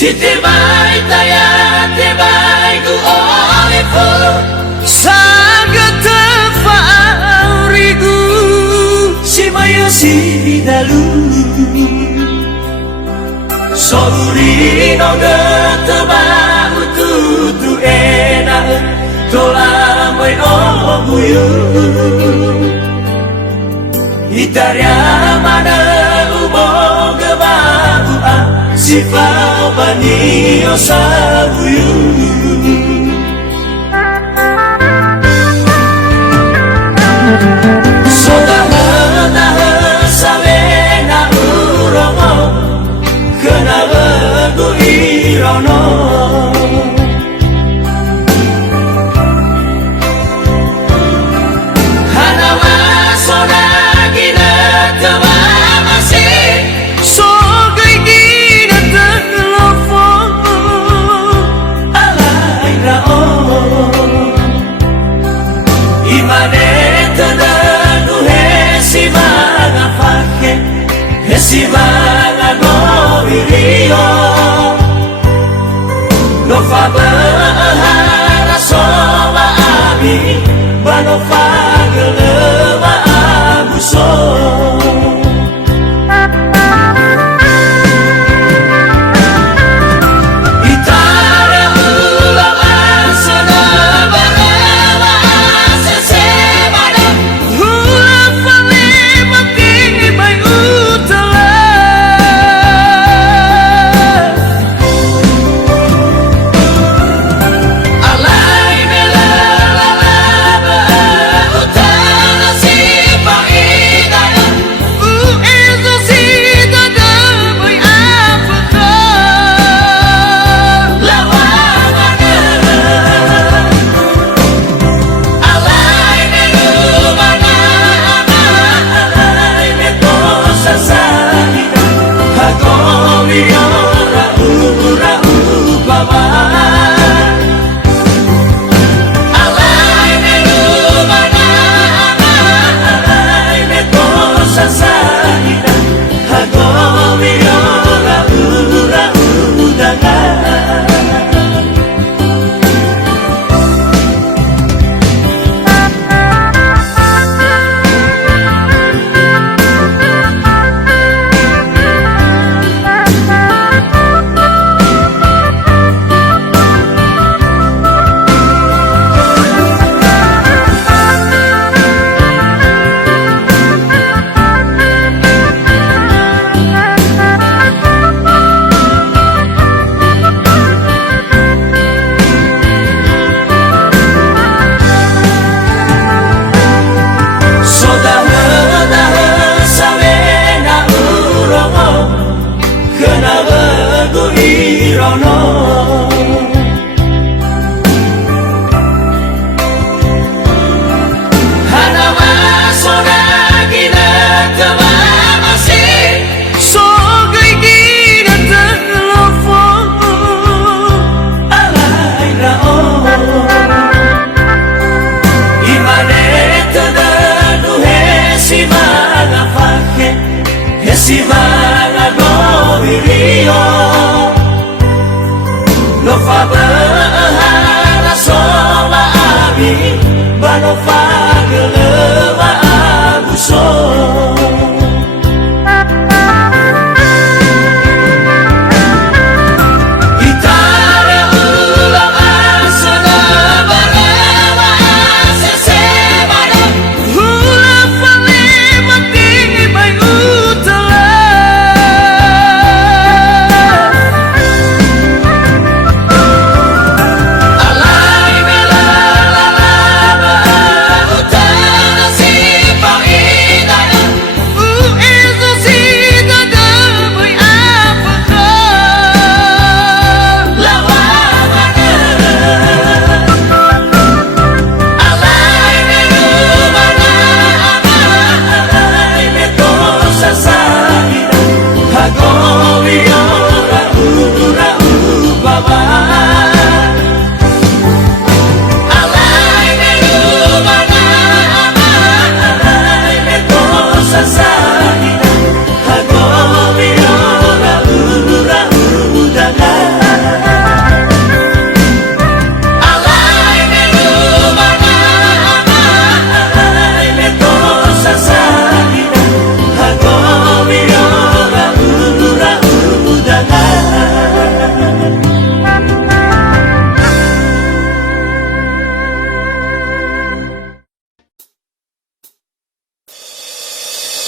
Si tebay taya tebay ku olefu Sangat terfaurigu Si mayo si dalu Sorry no geteba ututu enak Tola moy obuyu Itarya mana ubo gebabu Sifau bani osabuyu Sodaha sawena uromo Kena lagu irono Hanawa soda gina tewa masih Sogai gina telepon Alay rao Imane tenagu hesi mga fake Hesi mga nobirio No fabahara soba abi Bano fageleba abuso Itara ulang sana barawa sesebada Hula fale mati bay utala Alay melalaba utara si paidana Eso si dada bay apaka Lawamana Alay melumana Alay metosa sahina Hagomi ora ura upama Alay melumana Alay metosa sahina Hagomi ora ura udangan Sodaha sawena uromo Kena lagu irono Hanawa soda gina tewa masih Sogai gina telepon Alay rao Imane tenagu hesi mga fake Hesi mga nobirio No fabahara soba abi Bano fageleba abuso Itara ulang asana barawa sesebada Hula fale mati bay utala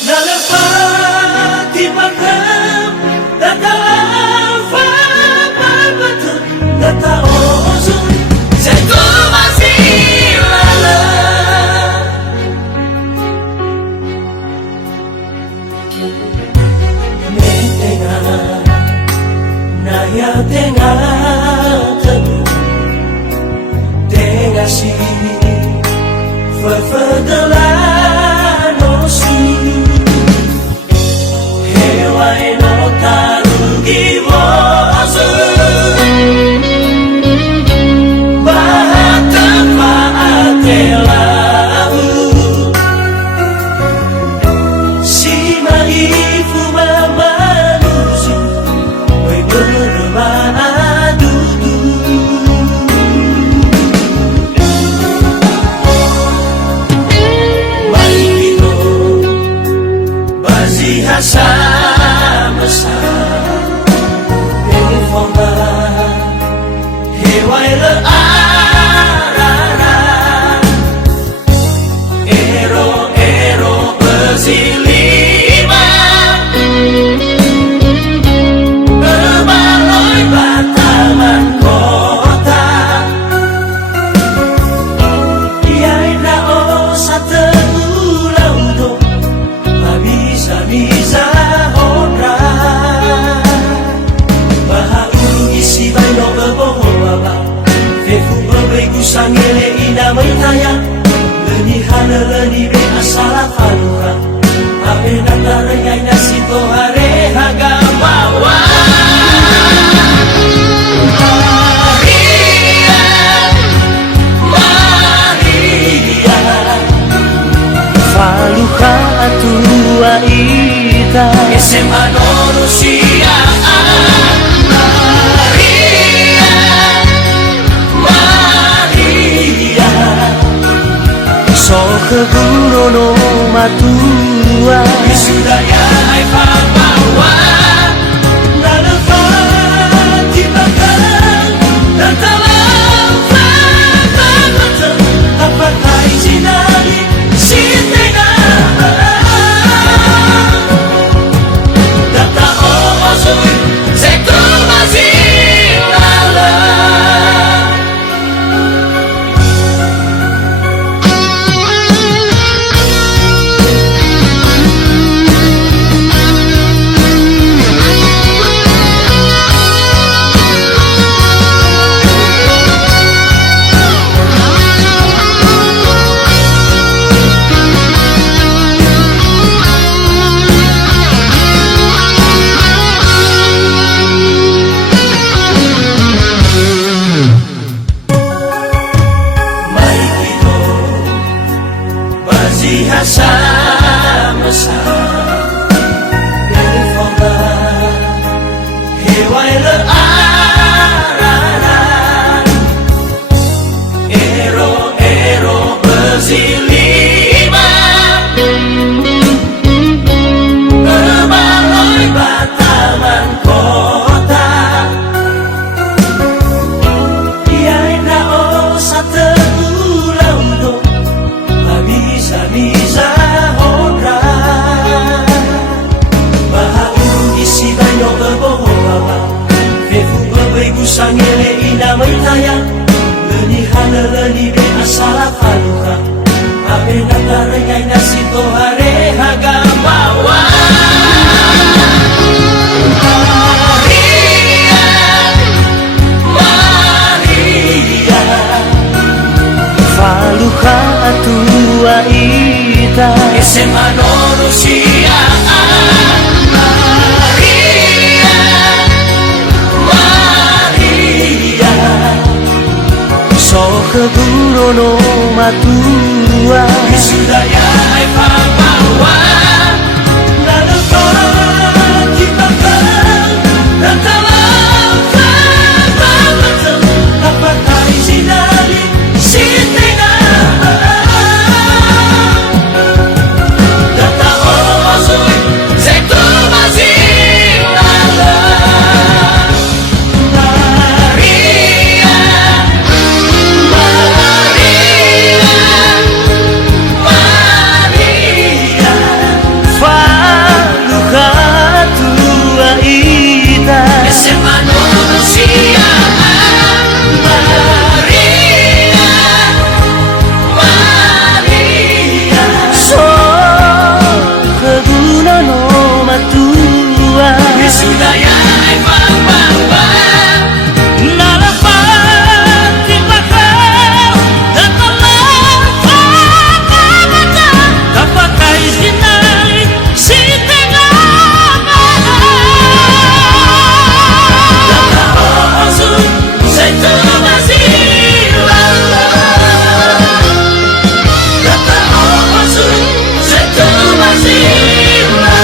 Nalapati magam Natalafa Mabatun Nataozun Zeto Masilala Metena Naya tenga Tedu Tenga si Verdelano si Hewai no tarugi wozu Bahata faatelau Si maifu mamanuzu Wai bermaadudu Maikito Bazihasa mesar Informa Hewai learara Ero bezilima Berbaloi bataman kota Iaina osa terulau do Bisa honra Bahaulu isi baino bebohong baba Fefu berbegu sangele ina mentaya Leni hana leni be asala faluha Ape nantara yai nasi tohare haga wawa Maria Faluha atua ita SMA Manusia Maria So keguro no matua Isudaya ai pamawa Nalapati makan Nantalafa Mabatun Apakai sinali Sitena Data omazui Zetu mazilala Bazihasa mesar Informa Hewai learara Ero bezilima Berbaloi bataman kota Iaina osa terulau do Bisa honra Bahaulu isi baino bebohong baba Fefu berbegu sangele ina mentaya Leni hana leni be asala faluha Ape nantara yai nasi tohare haga wawa Maria Faluha atua ita SMA Manusia Maria So keguro no matua Isudaya ai pamawa Nalapati makan Nantalafa Mabatun Apakai sinali Sitena Data omazui Zetu mazilala Maria Maria daya ai vang vang vang nalapati bakal datalan pagkakata kapakay sinali si tengama Lataosun sa tumasila Lataosun sa tumasila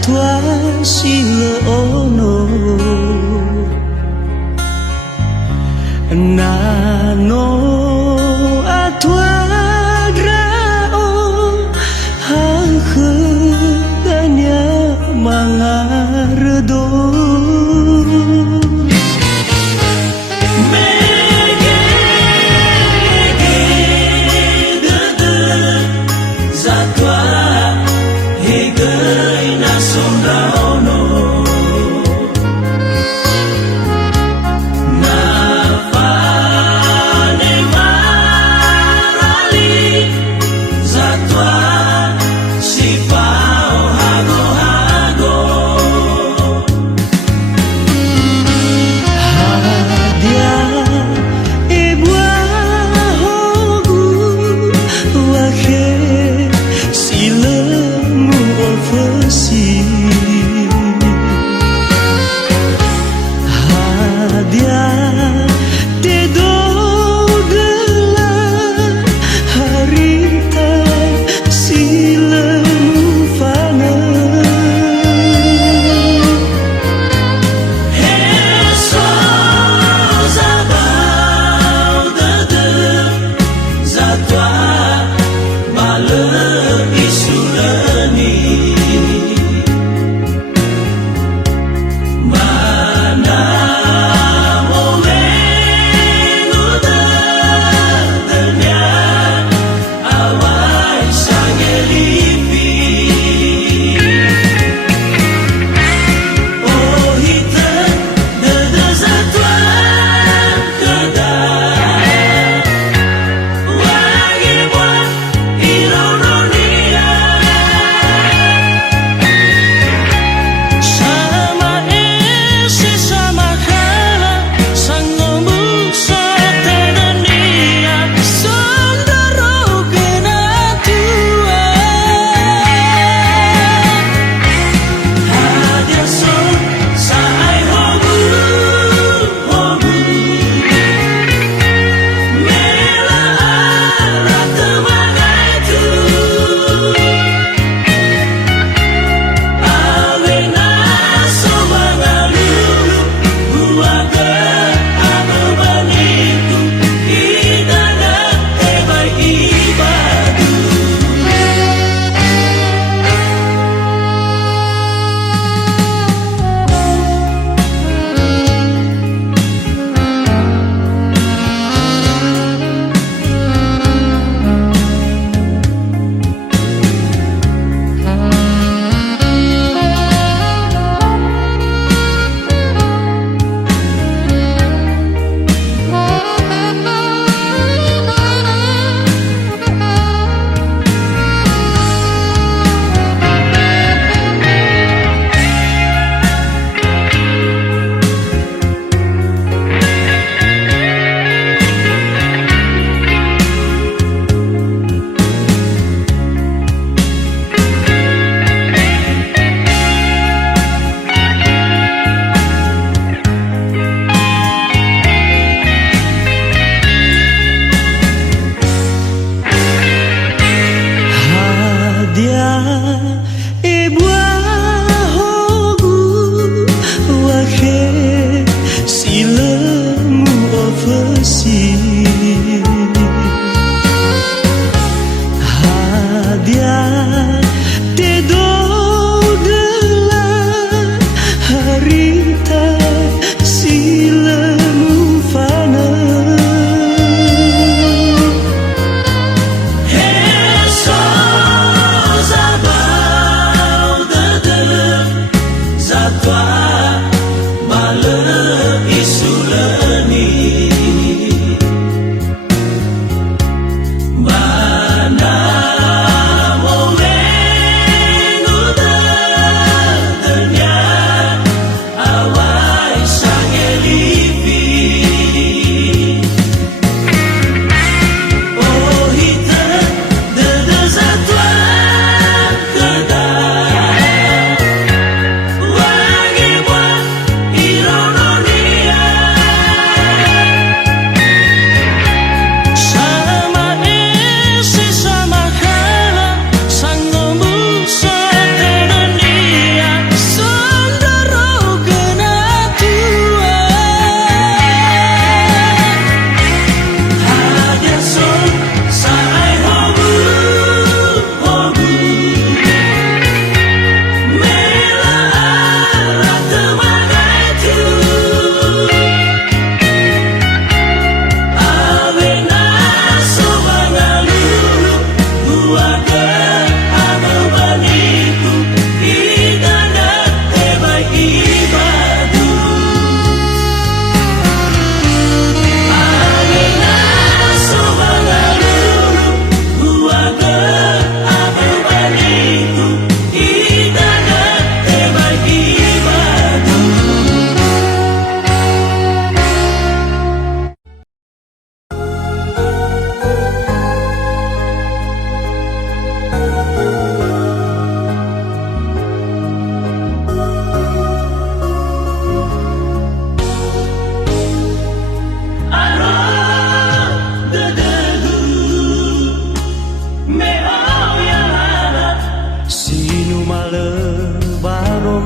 satwa sila ono nano atwa drao hangkanya mangardo silemu over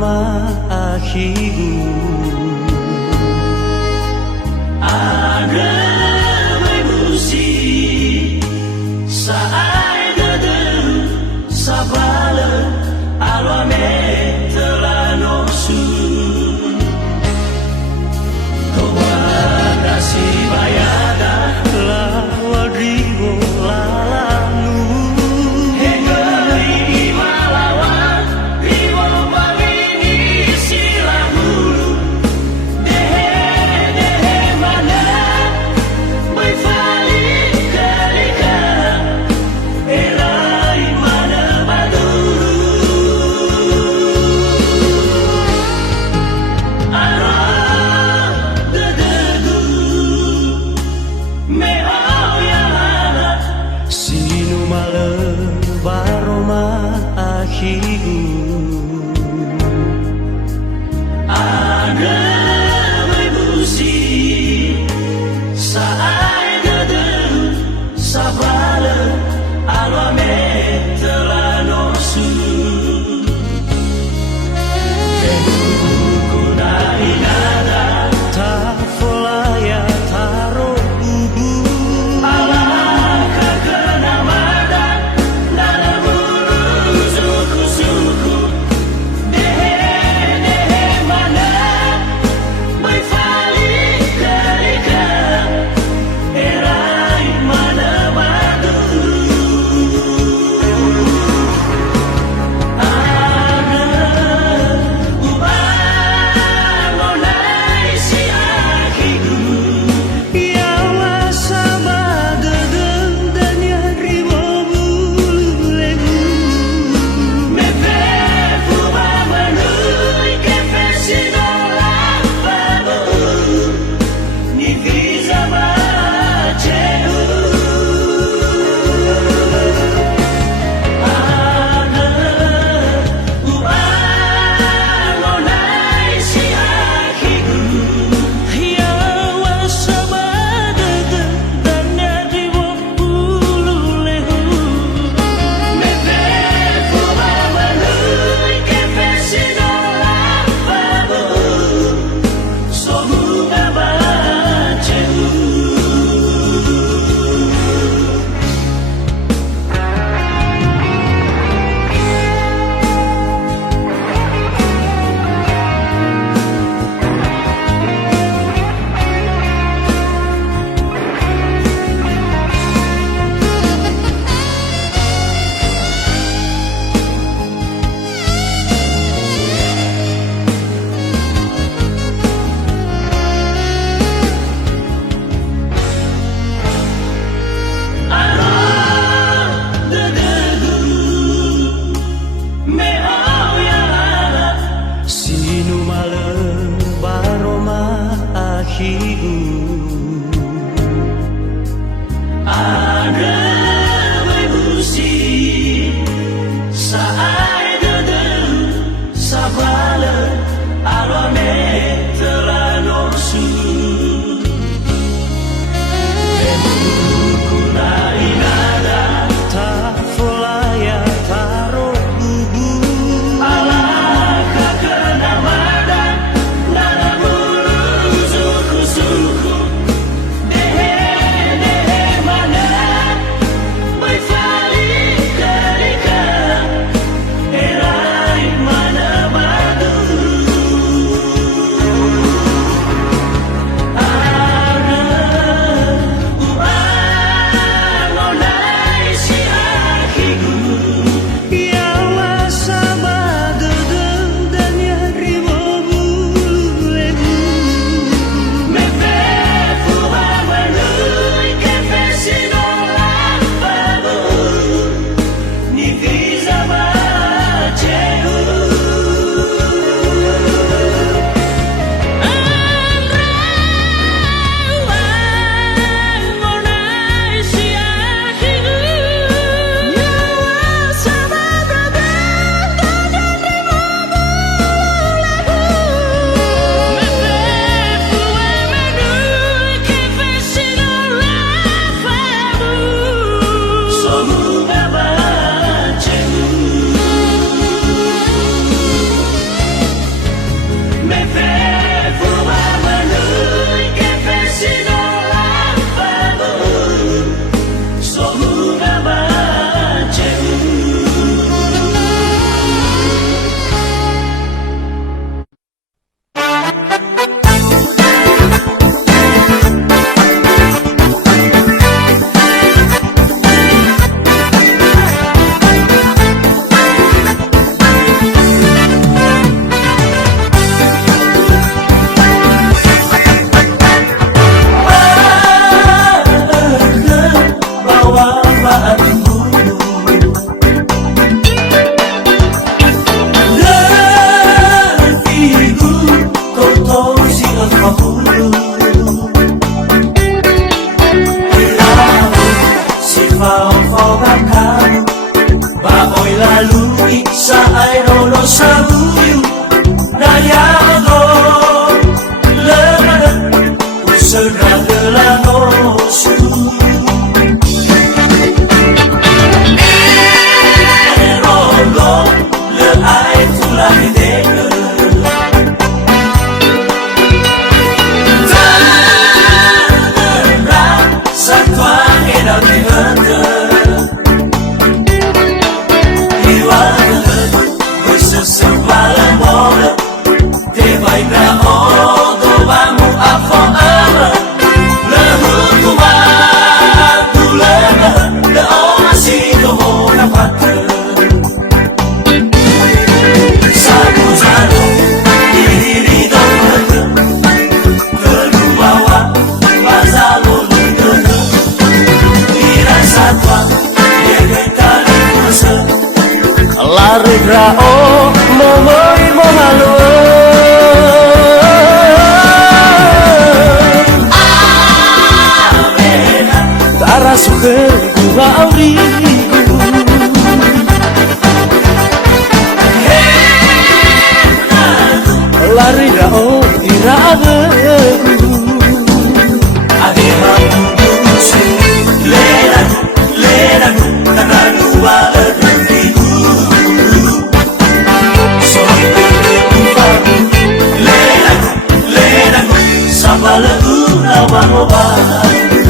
maahigu ada emosi saat gede sabala alame telano sun toba kasih bayada lawa drigo lalangu iraadegu Ade hambusu leragu Tananu wala dendigu Soy berufagu leragu Sabala unawangobalu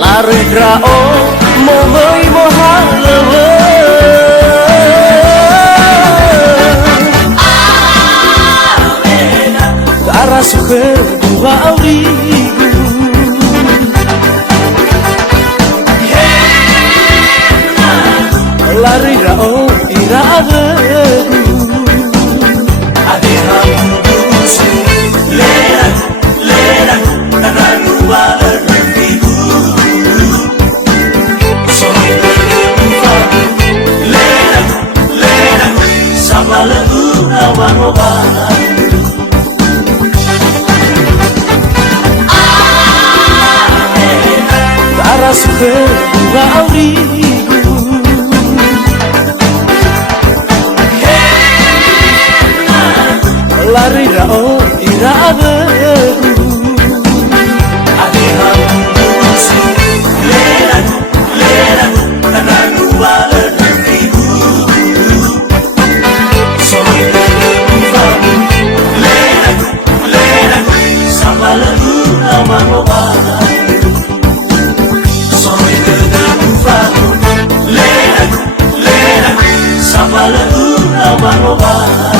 Laredrao mohoi mohalewe Tara suher dua aurigu Laredrao iraadegu Ade hambusu leragu Tananu wala dendigu Soy berufagu leragu Sabala unawangobalu Tara suher dua aurigu Laredrao iraadegu Ade hambusu leragu Tananu wala dendigu Soy berufagu leragu Sabala unawangobalu Soy berufagu leragu Sabala unawangobalu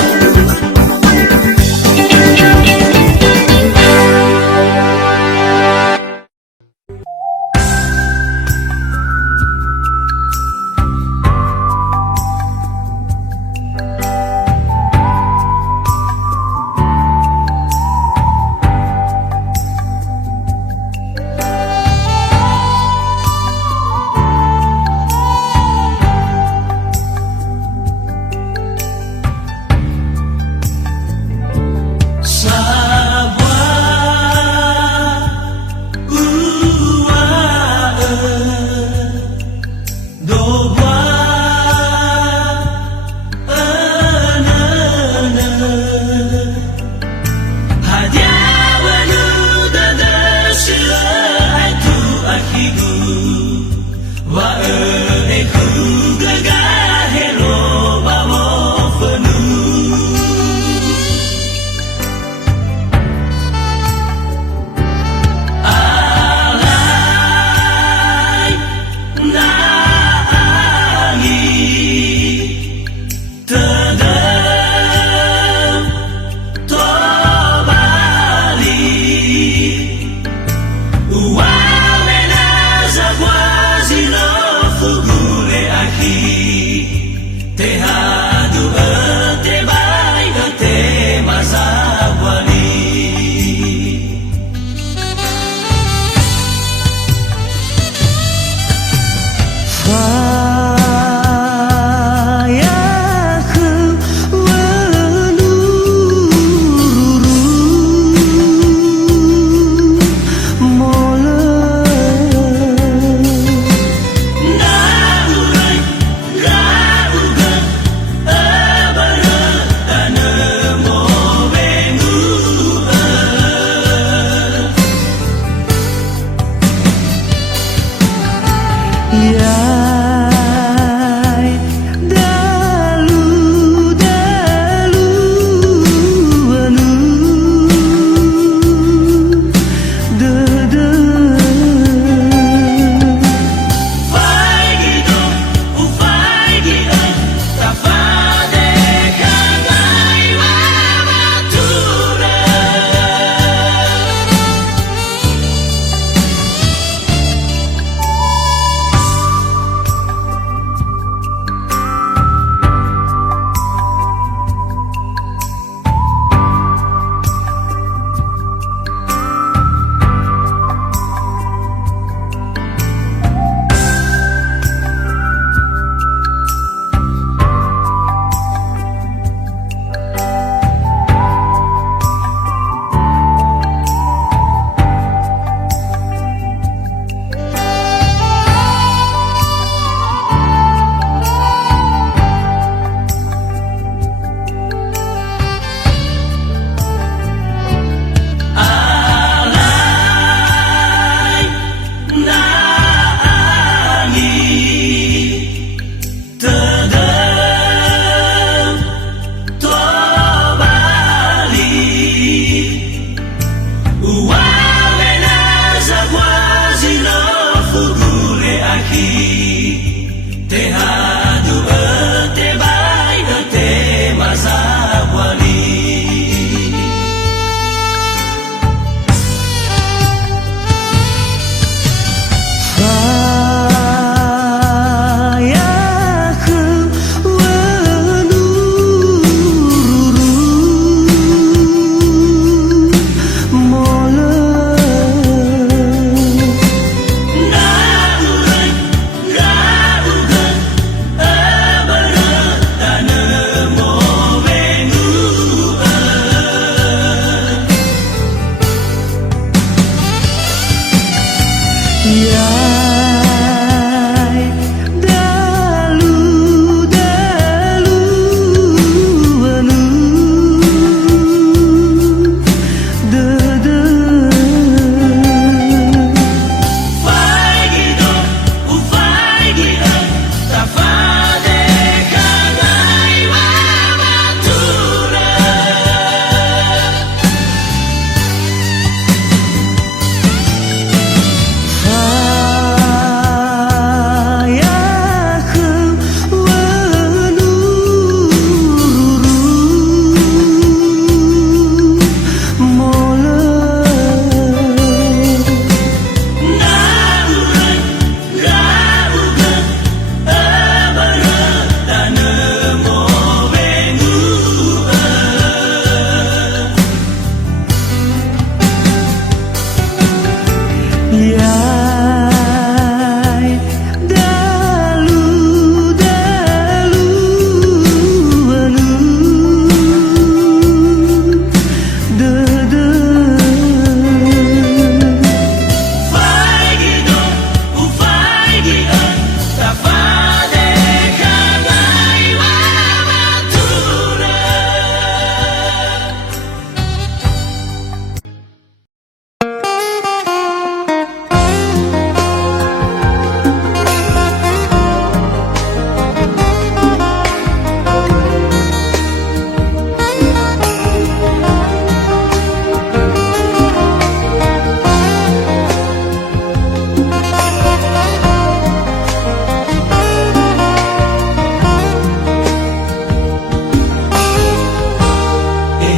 Yai dalu dalu anu dede Vai Guido, o vai Guido, tá fade kanai wa matura. Hayaku wanuru mola Nauran, raugan, abara, tanemo benua. Yai dalu dalu anu dede Vai Guido, o vai Guido, tá fade kanai wa matura.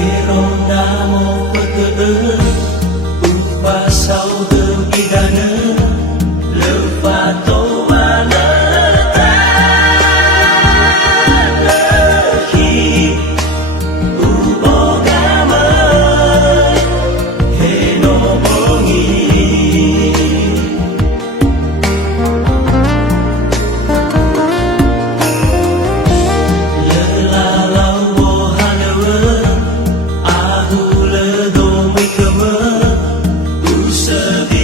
Erondamo pekeu upa saude bidana lefato wanataki ubogama heno bongi lelalau bohanawe ahule do mikama usadi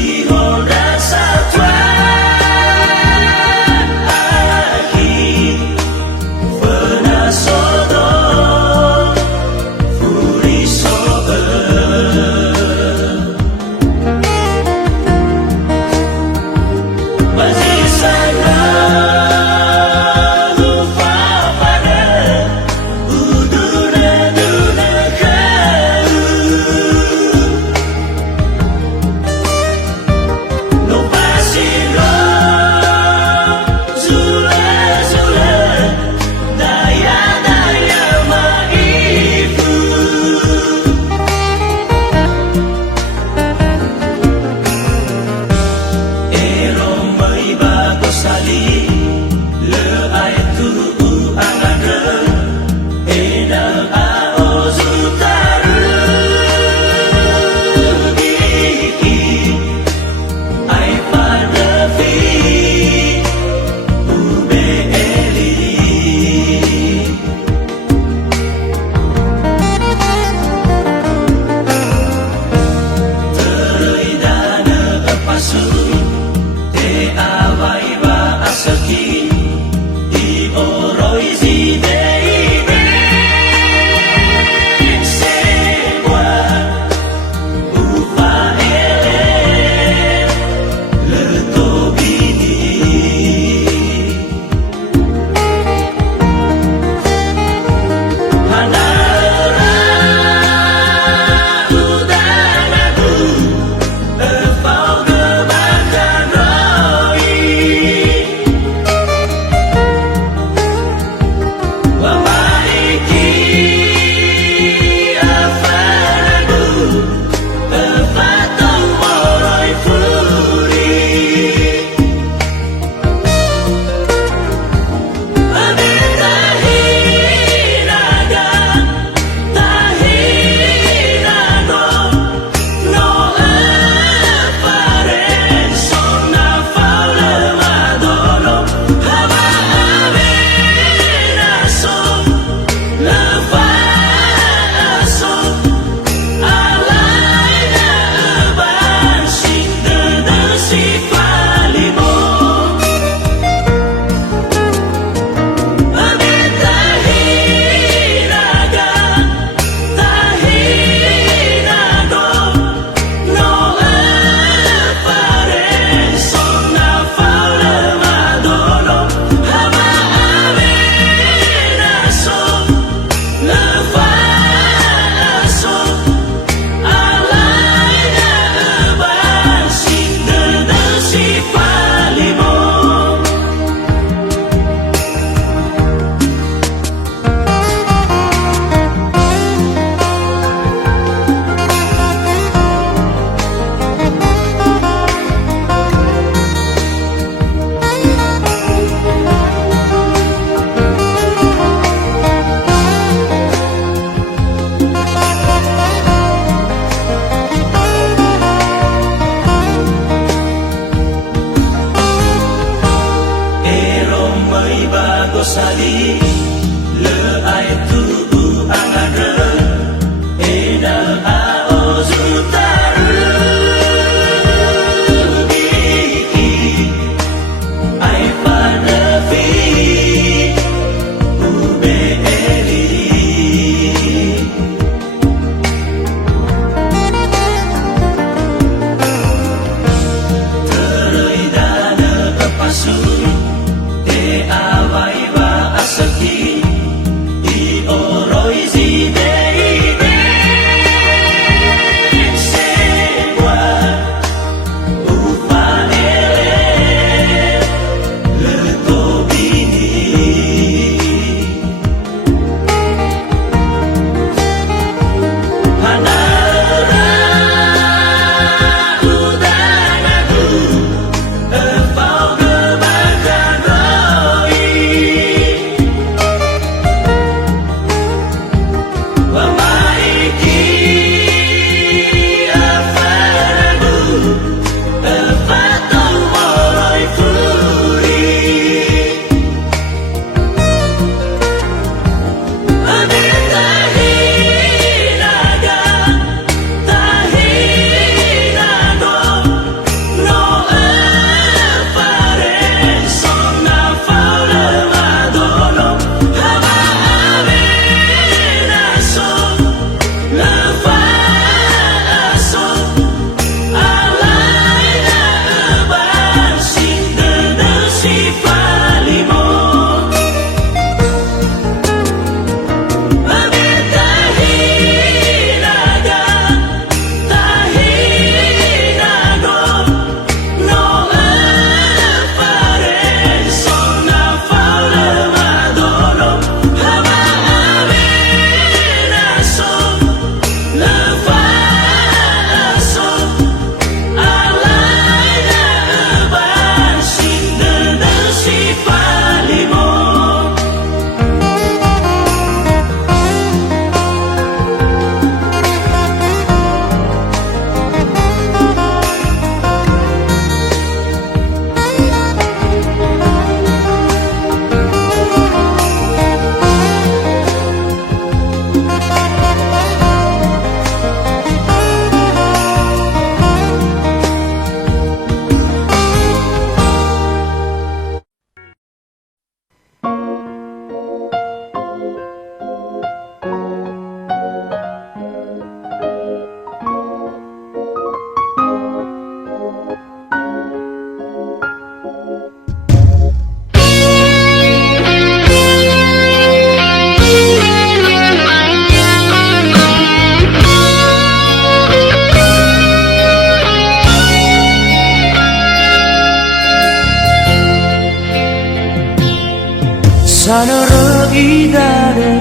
Tanara idare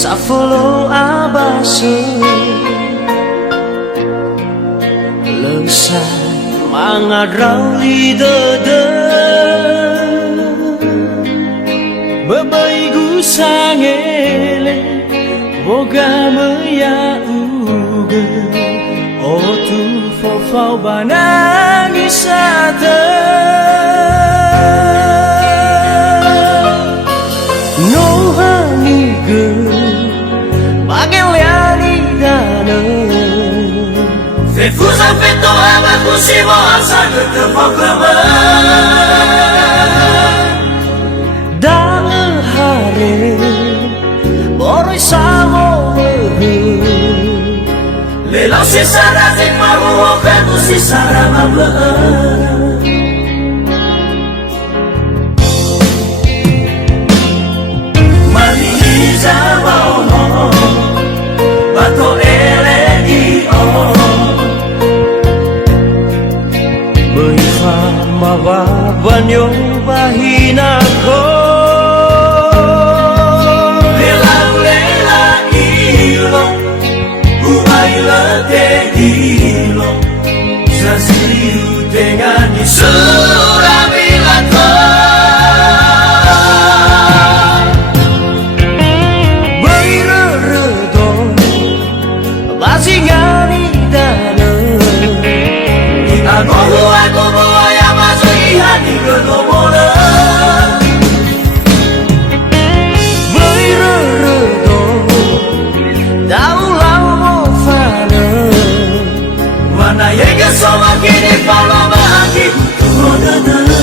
Safolo abase Lesa mangadrau idede Babaigu sangele Boga meya uge O tu fofau banangi sate No hani ge Bageliani dana Fais-vous un fête avec vous si bon ça ne te proclame Dana hare Boroi samo Les lancers sarah et marou au fait aussi sarah ma bleu Malisa wao Bato eledi oh Berifa mawa banyo bahina ko Lela ilo Umaila te ilo Sasiu tengani surabilato Beriredo Basingani dana Aku bawa yang masuk hati ketomona Beriredo Daulau mo fana Mana yang kesama kini pala bagi kutuhodana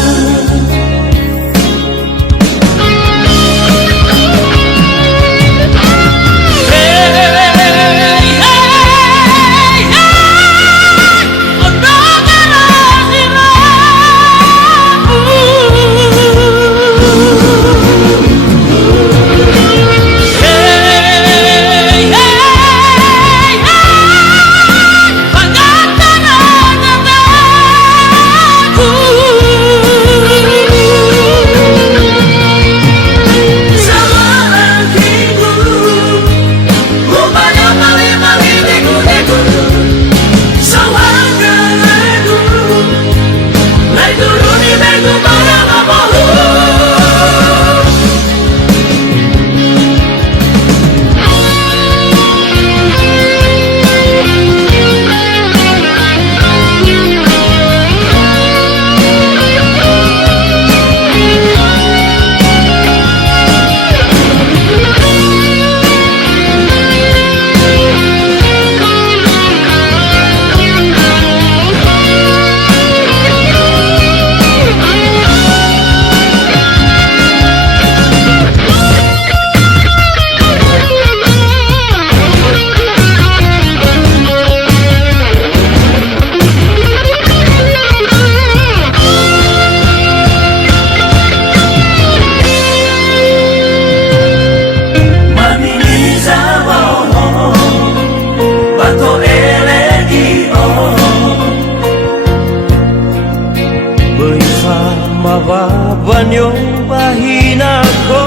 Banyo bahina ko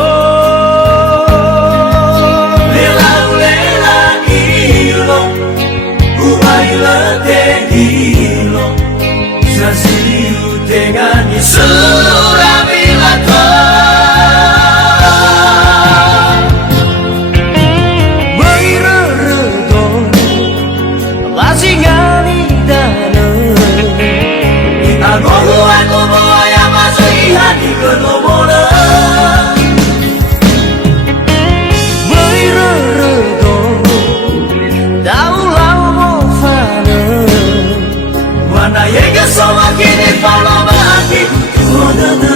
Lela ilo Umaila te ilo Sasiu tengani surabilato Beriredo Basingani dana Aku bawa yang masuk hati ketomona Beriredo Daulau mo fana Mana yang kesama kini pala bagi kutuhodana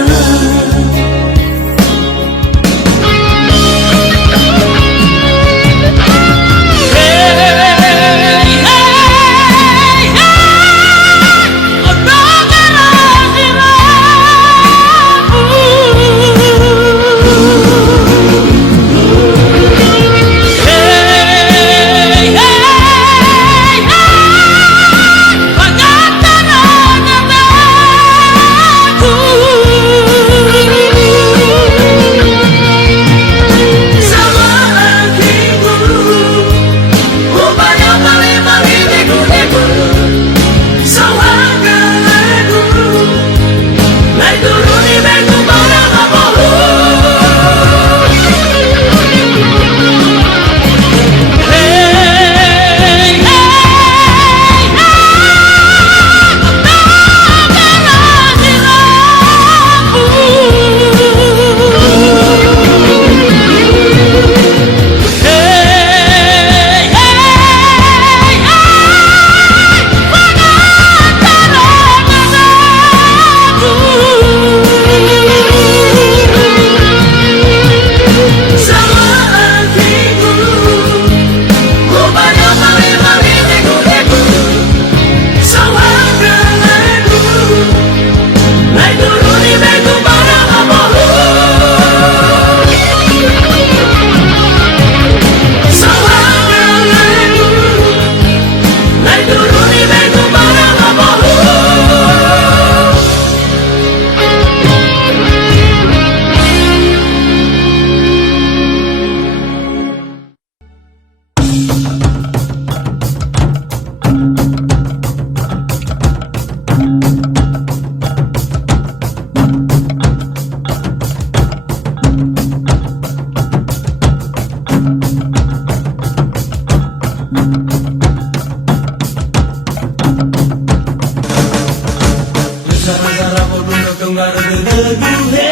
Maduhe,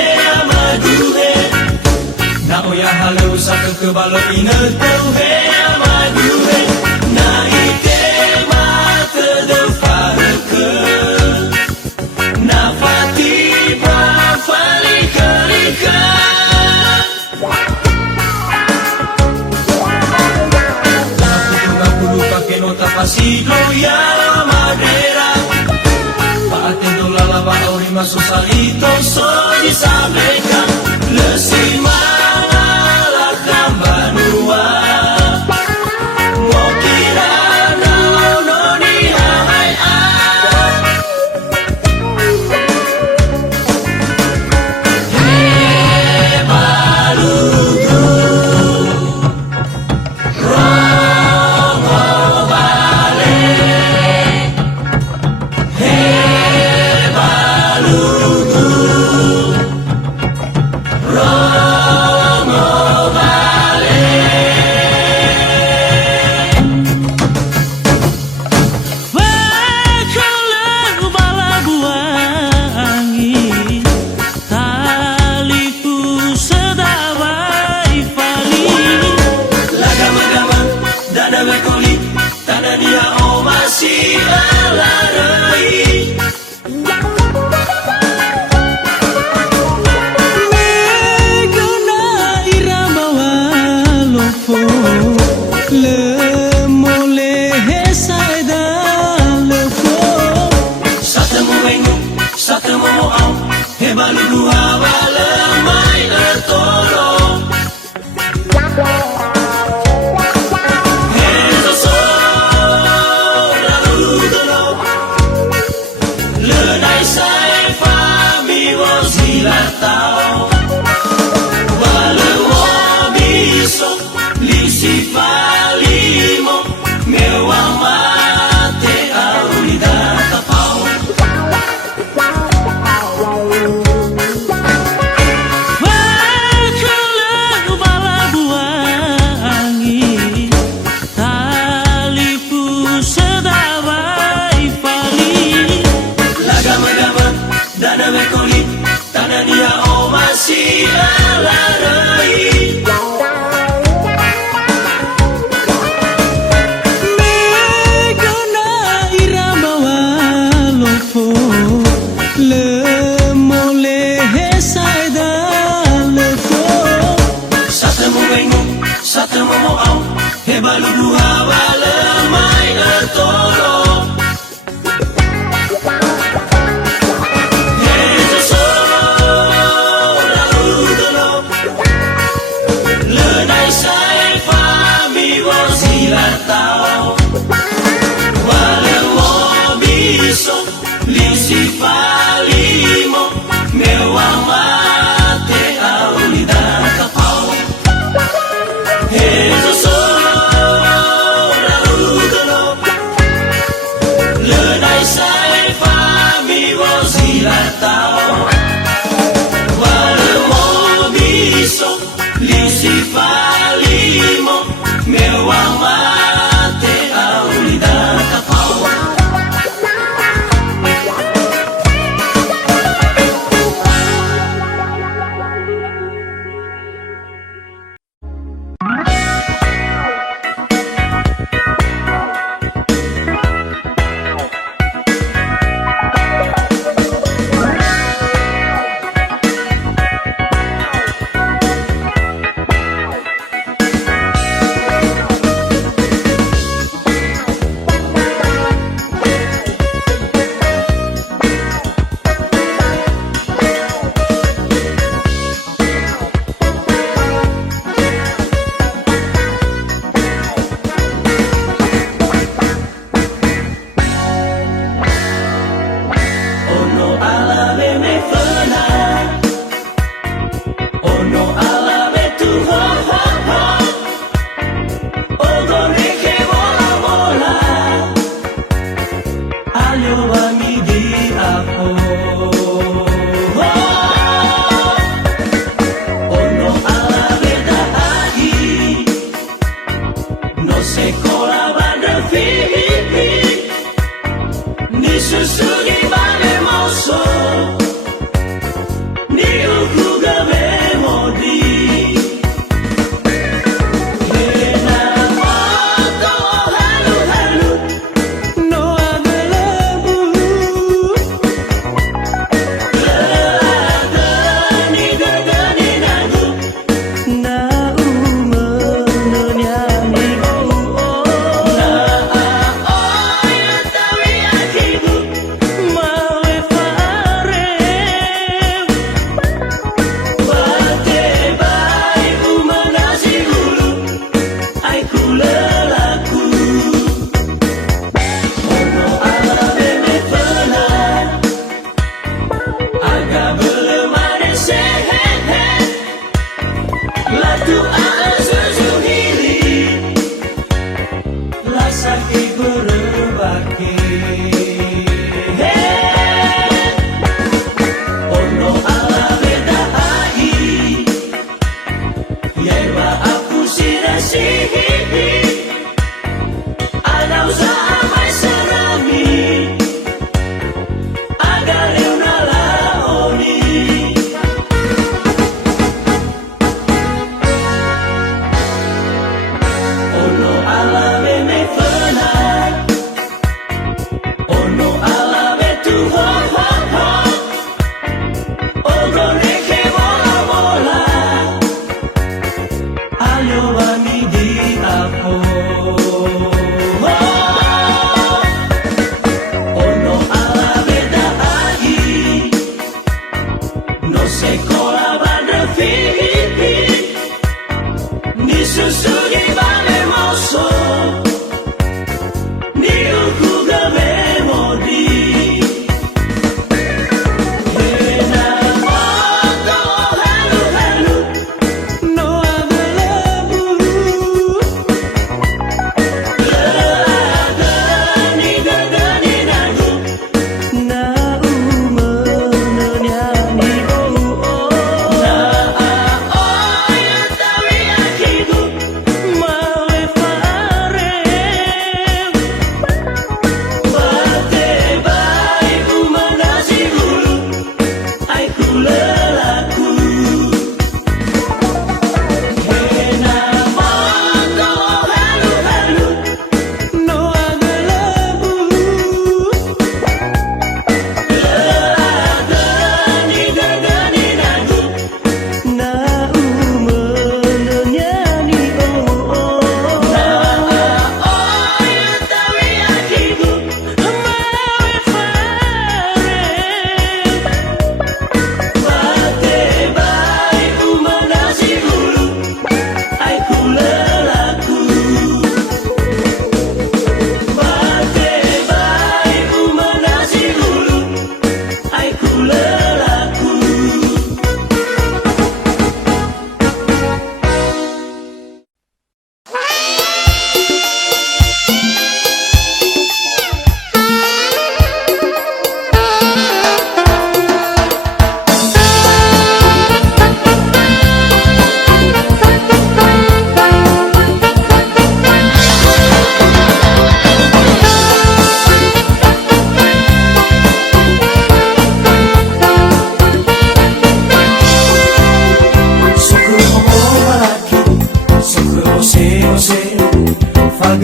maduhe Na oya halau sa kebalo ingat kau he maduhe Na ite mata defarke Na fati prafalika lika Nota pasido ya madera Paatendo la lava ori maso salito so disampaikan Lesimana la kambanua Mokira na noni hai Hey baludu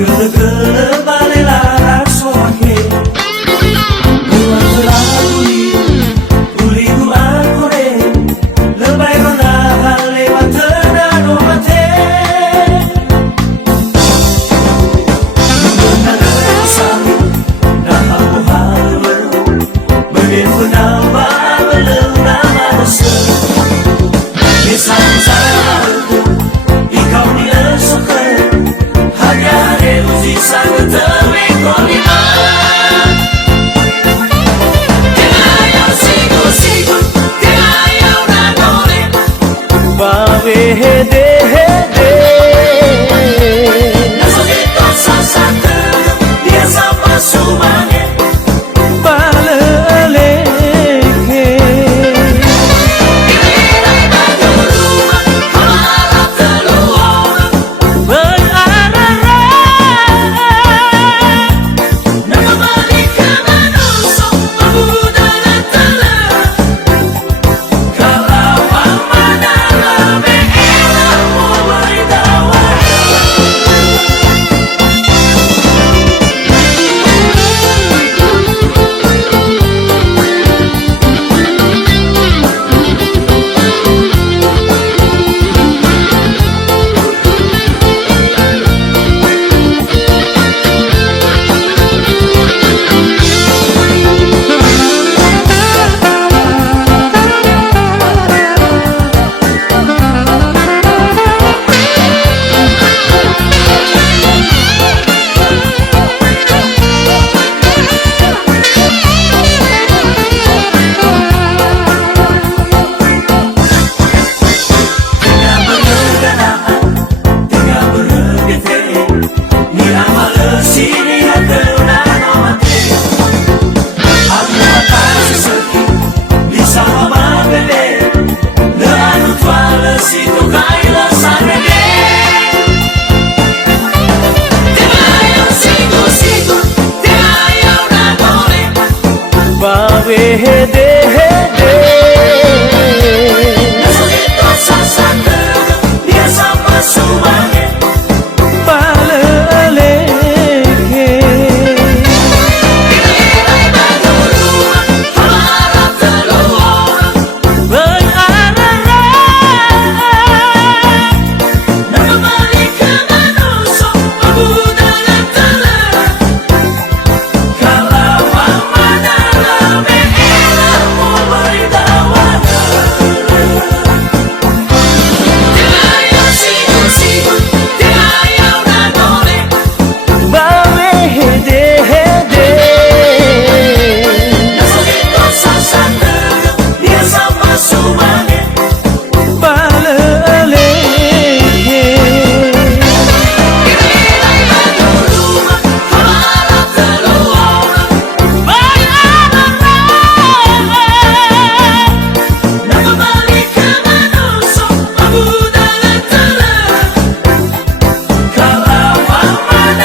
Gele-gele bale larak soake Bulan teraguli Uli duan kore Lebay rona lewat tenano mate Menang sami Nahau halur Begin penamba belum nama desa Kisah sama Ikau ni esokan Hanya uji sangat terwekoliman Kengayau sigu-sigu Kengayau nanole Bawe hede hede Naso dito sasate Dia sapa sumane Baleleke Kira-kira bago rumah Harap teluang Hede hede Naso dito sasate Dia sama sumane Baleleke Kira-kira bago rumah Harap teluang Berarah Nama balik ke manusia Pemudalan telah Kalau amanah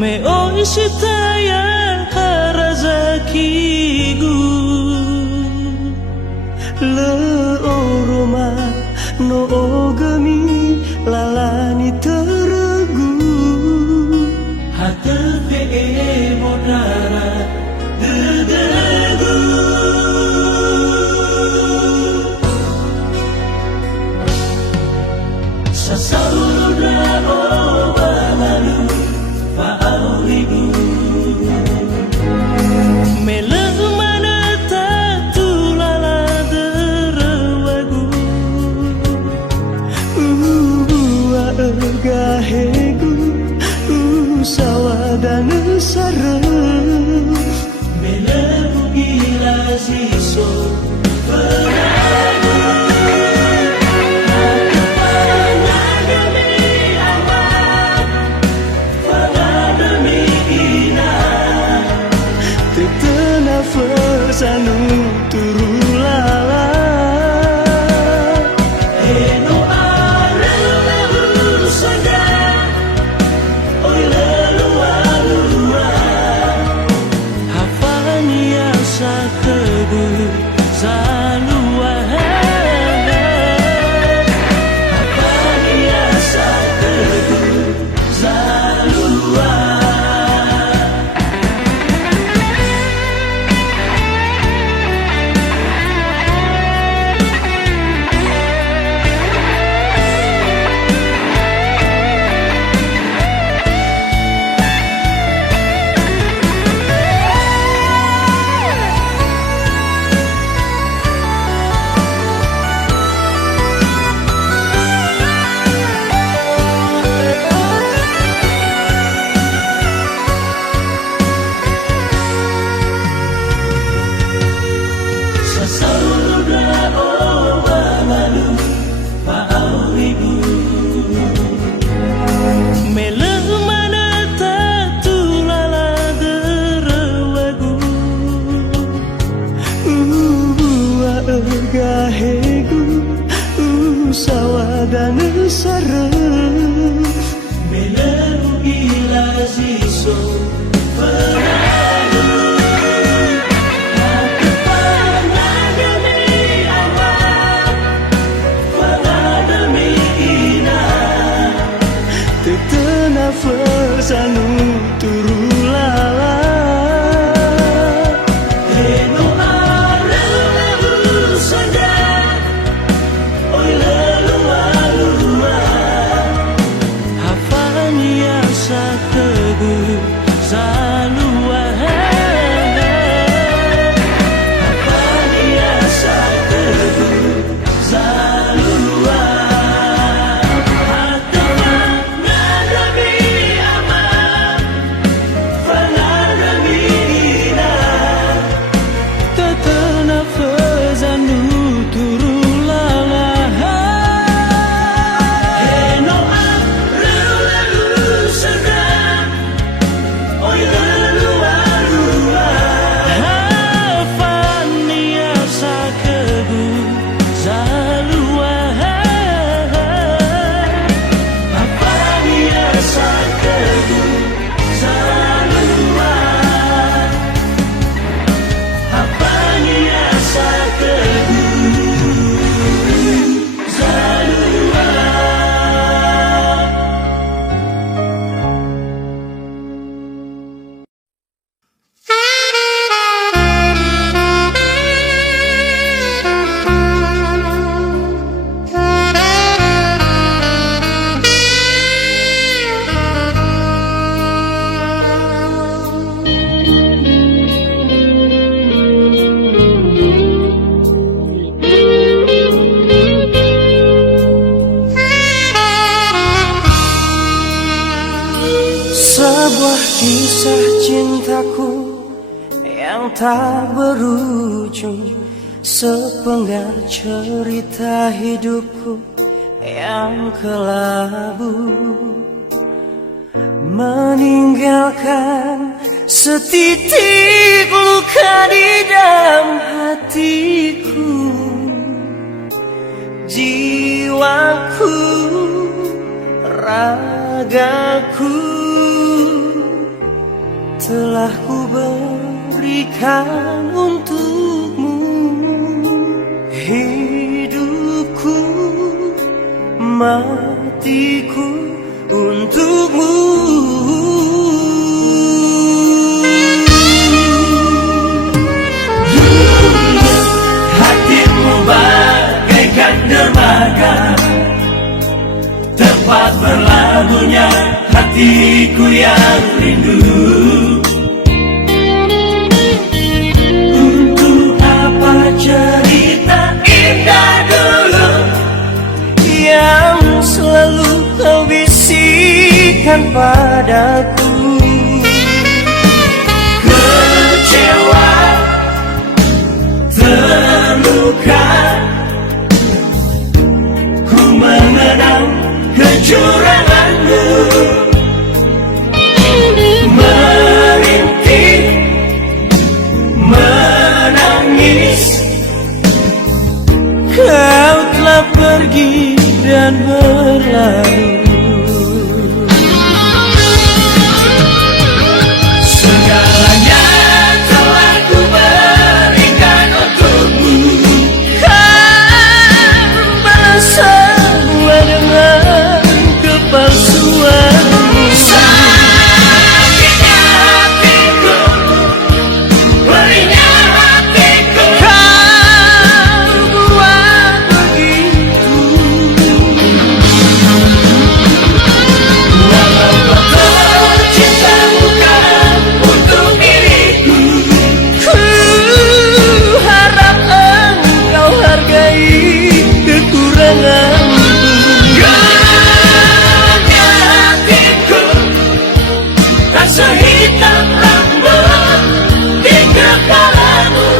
Me oishitaya harazakigu Le oroma no ogami lalani teregu Hatepe modara dedegu Sasauludra obanalu Fa'auligu nafasanu turulala Eno arelu saja oi lelua hafania sakebu zalua hafania sakebu zalua sawadan saref Melelu ila ziso Feralu Hati panadami amat Panadami ina tetenafasanu turulala Eno arelu saja oi lelua hafania sakebu zalua hafania sakebu zalua hatama nadami amat fanadami ina tetenafasanu turulala eno arelu saja oi lelua hafania sakebu zalua hafania sakebu zalua hafania sakebu zalua sebuah kisah cintaku yang tak berujung, sepenggal cerita hidupku yang kelabu, meninggalkan setitik luka di dalam hatiku. Jiwaku, ragaku telah ku berikan untukmu. Hidupku, matiku untukmu. Hatimu bagaikan dermaga, tempat berlabuhnya hatiku yang rindu. Untuk apa cerita indah dulu Yang selalu kau bisikkan padaku. kecewa, terluka, ku mengenang kecuranganmu, merintih, menangis. Kau telah pergi dan berlalu. Segalanya telah ku berikan untukmu. Kau balas semua dengan kepalsuanmu. Sakitnya hatiku, perihnya hatiku. Kau buat begitu. Walau kau tercinta bukan untuk diriku. Ku harap engkau hargai kekuranganku. Gelapnya hatiku, tak sehitam rambut di kepalamu.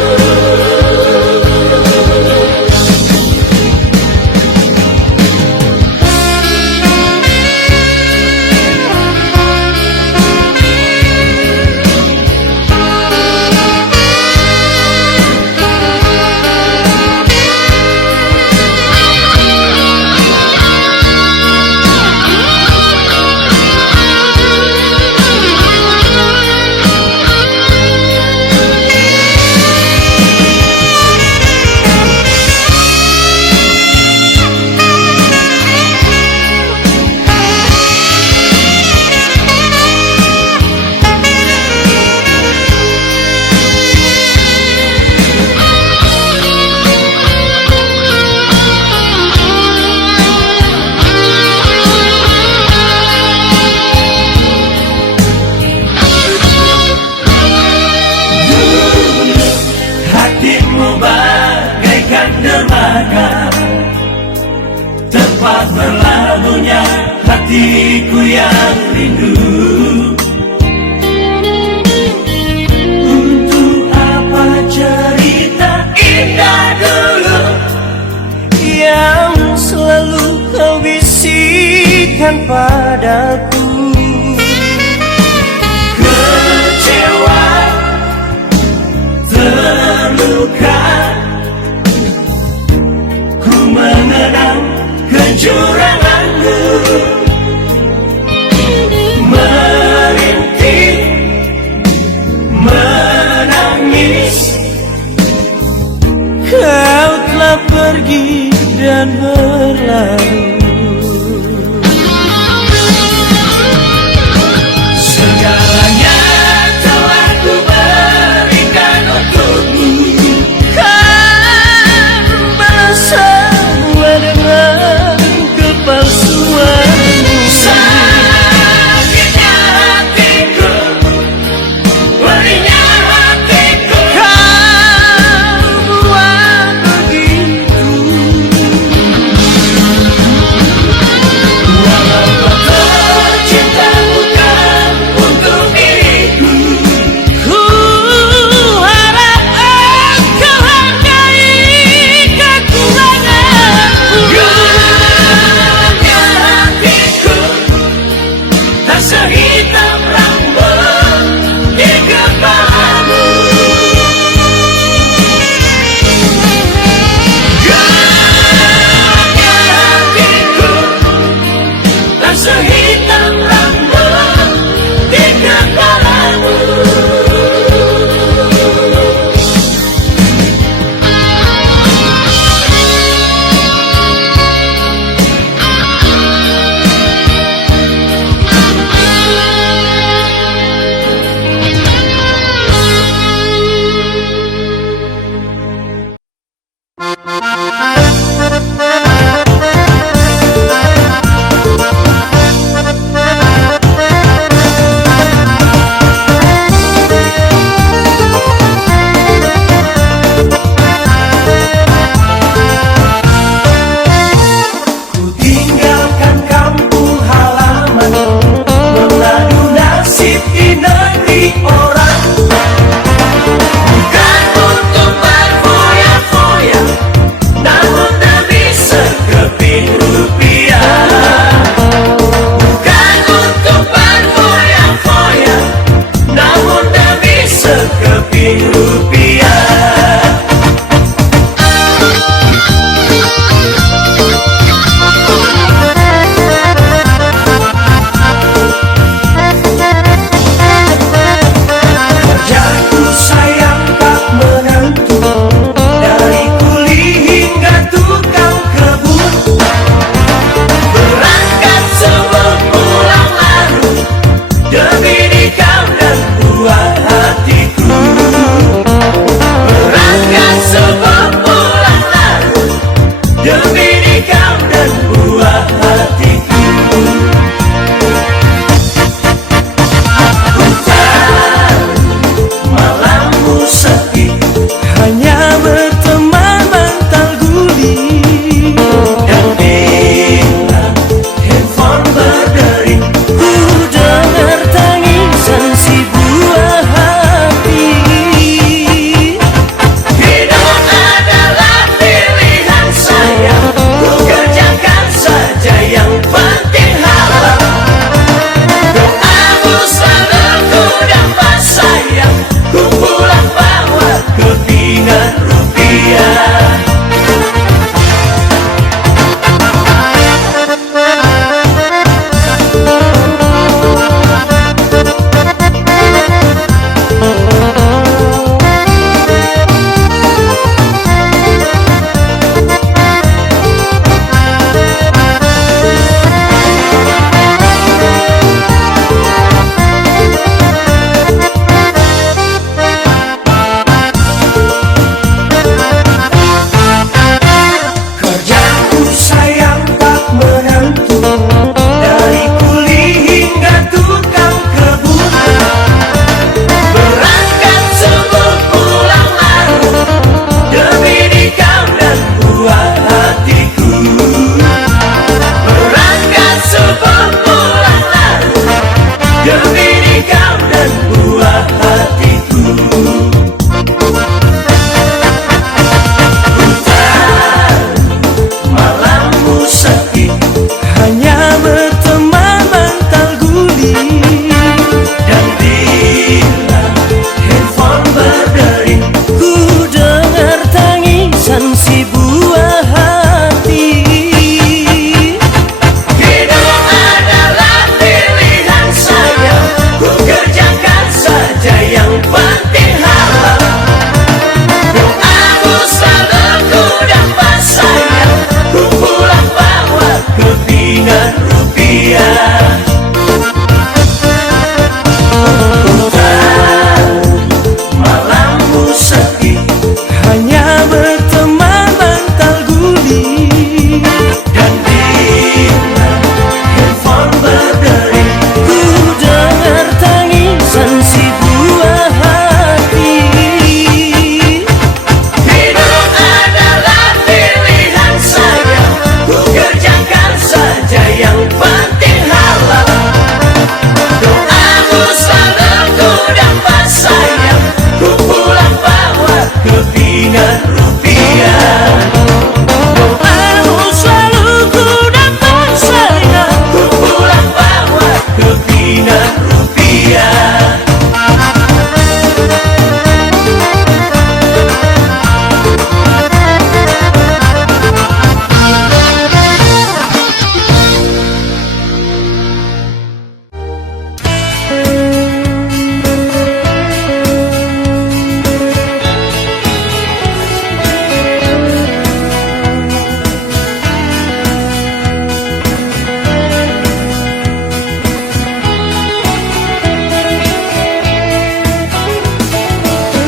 Hatimu bagaikan dermaga, tempat berlabuhnya hatiku yang rindu. Untuk apa cerita indah dulu Yang selalu kau bisikkan padaku. kecewa, terluka, ku mengenang kecuranganmu, merintih, menangis. Kau telah pergi dan berlalu. Segalanya telah ku berikan untukmu. Kau balas semua dengan kepalsuanmu. Sakitnya hatiku, perihnya hatiku. Kau buat begitu. Walau kau tercinta bukan untuk diriku. Ku harap engkau hargai kekuranganku. Gelapnya hatiku, tak sehitam rambut di kepalamu. Gelapnya hatiku, tak sehitam rambut di kepalamu. Ku tinggalkan kampung halaman, mengadu nasib di negeri orang. Bukan untuk berfoya-foya, namun demi sekeping rupiah. Bukan untuk berfoya-foya, namun demi sekeping rupiah. sepi, hanya berteman bantal guling. Dan bila handphone berdering, ku dengar tangisan si buah hati. Hidup adalah pilihan saja, ku kerjakan saja yang penting halal. Doamu selalu ku dapat sayang, ku pulang bawa kepingan rupiah. Doamu selalu ku dapat sayang, Ku pulang bawa kepingan rupiah.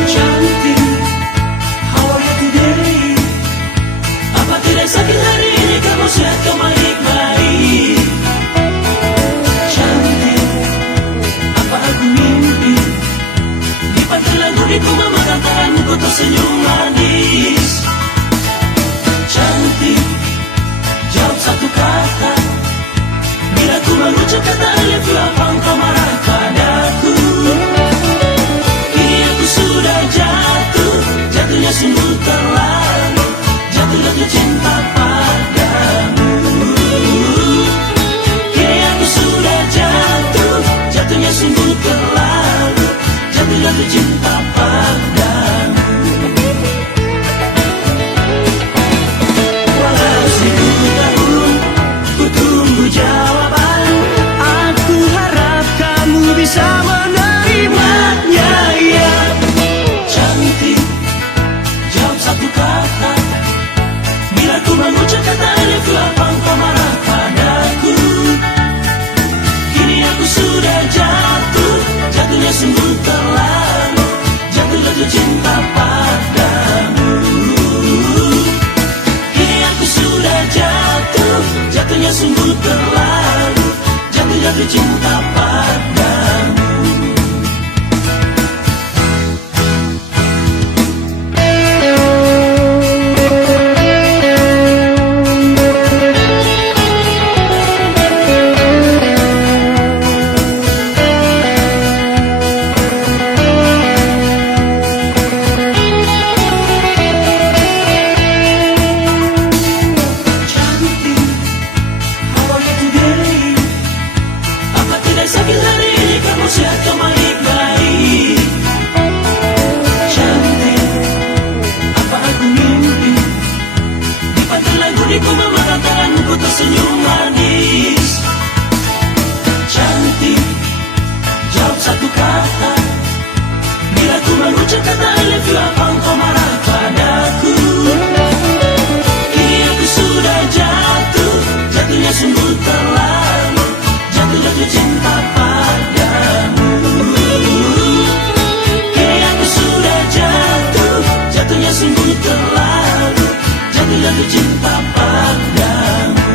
cantik. How are you today? Apa tidak sakit hari ini, kamu sehat, kamu baik-baik. Cantik, apa aku mimpi? Di pantai lagu di rumah makan tanganmu, kau tersenyum manis. Cantik, jawab satu kata. Bila ku mengucap kata I love you, apa engkau marah padaku? Kini aku sudah jatuh, jatuhnya sungguh terlalu, jatuh cinta padamu. Kini aku sudah jatuh, jatuhnya sungguh terlalu, jatuh cinta padamu. Walau 1000 tahun ku tunggu jawaban, aku harap kamu bisa menerimanya. Ya, cantik, jawab satu kata. Bila ku mengucap kata I love you, apa engkau marah padaku? Kini aku sudah jatuh, jatuhnya sungguh terlalu, jatuh cinta padamu. Kini aku sudah jatuh, jatuhnya sungguh terlalu, jatuh cinta padamu. Cantik, how are you today? Apa tidak sakit hari ini, kamu sehat, kamu baik-baik. Cantik, apa aku mimpi? Di pantai lagu di rumah makan tanganmu, kau tersenyum manis. Cantik, jawab satu kata. Bila ku mengucap kata I love you, apa engkau marah padaku? Kini aku sudah jatuh, jatuhnya sungguh terlalu, jatuh cinta padamu. Kini aku sudah jatuh, jatuhnya sungguh terlalu, jatuh cinta padamu.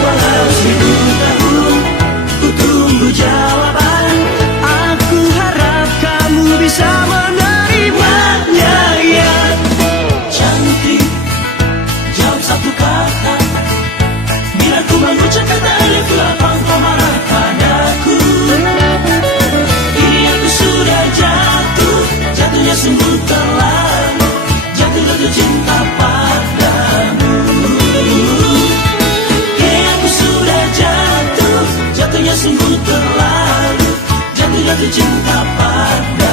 Walau 1000 tahun ku tunggu jawaban, aku harap kamu bisa menerimanya. Ya, cantik, jawab satu kata. Bila ku mengucap kata I love you, apa engkau marah padaku? Kini aku sudah jatuh, jatuhnya sungguh terlalu, jatuh cinta padamu. Kini aku sudah jatuh, jatuhnya sungguh terlalu, jatuh cinta padamu.